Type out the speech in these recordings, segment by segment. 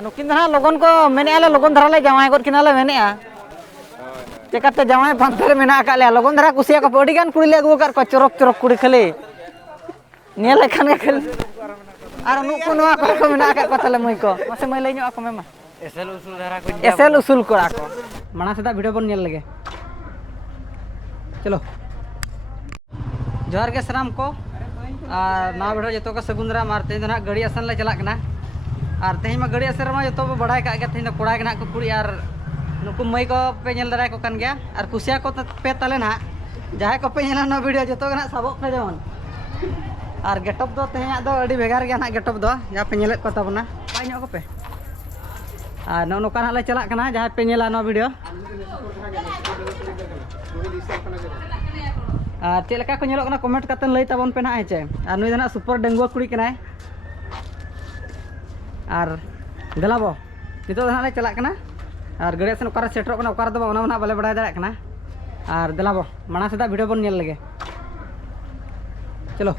नुकिन दा लगन को मेने आले लगन धरा ले जावाय गद किनाले मेने आ चेकाते जावाय पांथर मेना का ले लगन धरा कुसिया को बड़ी गान कुड़ी ले अगु कर को चरक चरक कुड़ी खाली नेल एखान के खाली आर नुकु नवा को मेना का तले मई को मासे मई लई ᱧᱚᱜ ako मेमा एसेल उसूल धरा को एसेल उसूल कोड़ा को माना सेदा वीडियो बन नेल लगे चलो जोहार के सनाम को ना वीडियो जतो को सगुंदरा मारते ना गाड़ी आसन ले चला कना और तेज में गाड़ी आसन रमा जो बड़ा का तेज कोड़ा के ना को कुड़ी और नुकु मई को पे नेल दारा को कन गया और कुसिया को पे तले ना जहां को पे नेला ना वीडियो जो ना सबक पे जमन और गेटअप दो तेज दो अड़ी भेगार गया ना गेटअप दो जहां पे नेल को तबना पाई नो को पे और नो नोका ना ले चला कना जहां पे नेला ना वीडियो और चेक लका को नेलो कना कमेंट करते लई तबन पे ना हेचे और नुई दना सुपर डेंगुआ कुड़ी कनाय और देलाबो नितो दना ले चला कना और गाड़ी आसन ओकारे सेटरो कना ओकारे दबा ओना बाले बड़ा दाड़ा कना और देलाबो माना सेदा वीडियो बन नेल लगे चलो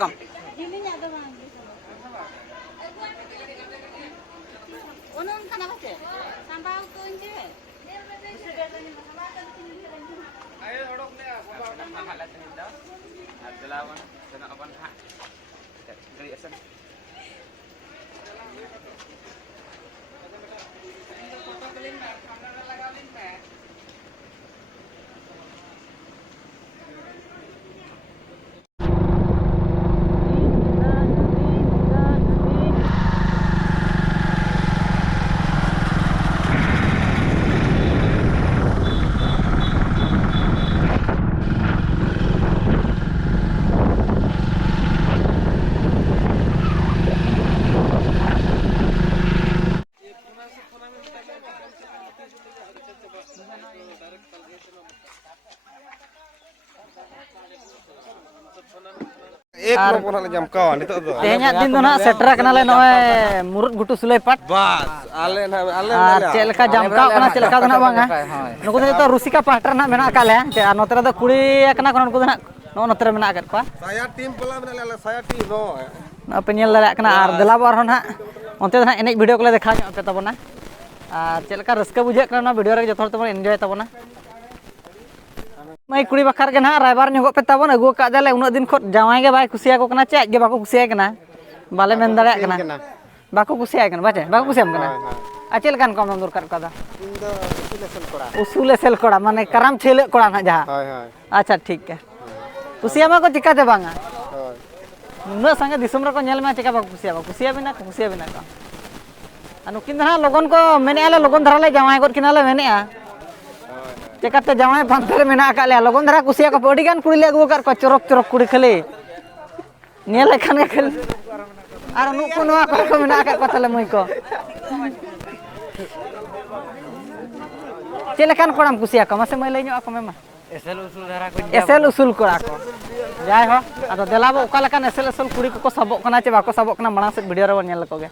कम एक लोग ना जमका नितो दो तेहnya दिन दो ना सेटरा कनाले नोय मुरुत गुटु सुले पाट बस आले चेलका जमका कना चेलका दो ना बांगा नुको तो रुसिका पाटर ना मेना काले चे नोतरे दो कुड़ी कना कोन नुको ना नो नोतरे मेना कर पा saya tim pula मेना saya tim no ना पे नेल दाड़ा कना आर देला बार ना ओनते ना एनेज वीडियो कोले देखा ᱧᱚᱜ पे तबना आर चेलका रस्का बुझे कना ना वीडियो रे जथोर तबन एन्जॉय तबना मई कुड़ी बखार के ना राइबार ᱧᱚᱜ पे तबन अगु का देले उन दिन खत जावाय के बाय कुसिया को कना चे गे बाको कुसिया कना बाले मेन दाड़ा कना बाको कुसिया कना बाचे बाको कुसियाम कना आ चेल कान कम दरकार कदा इन दो उसूले सेल कोड़ा माने कराम छेले कोड़ा ना जहा हाय हाय अच्छा ठीक है कुसिया मा को चिका दे बांगा हाय नुना संगे दिसम रे को नेल मा चिका बा कुसिया बिना का अनुकिन दा लगन को मेने आले लगन धरा ले जावाय गद किनाले मेने आ चेकाते जावाय पांथर मेना का ले लगन धरा कुसिया को बड़ी गान कुड़ी ले अगु कर को चरक चरक कुड़ी खाली नेल एखान के खाली आर नुकु नवा को मेना का तले मई को चेलेकान कोड़ाम कुसिया को मासे मई लई ᱧᱚᱜ ako मेमा एसेल उसूल कोड़ा को जाय हो आदो देलाबो ओका लेकान एसेल उसूल कुड़ी को सबक कना चे बाको सबक कना माना से वीडियो रे नेल को गे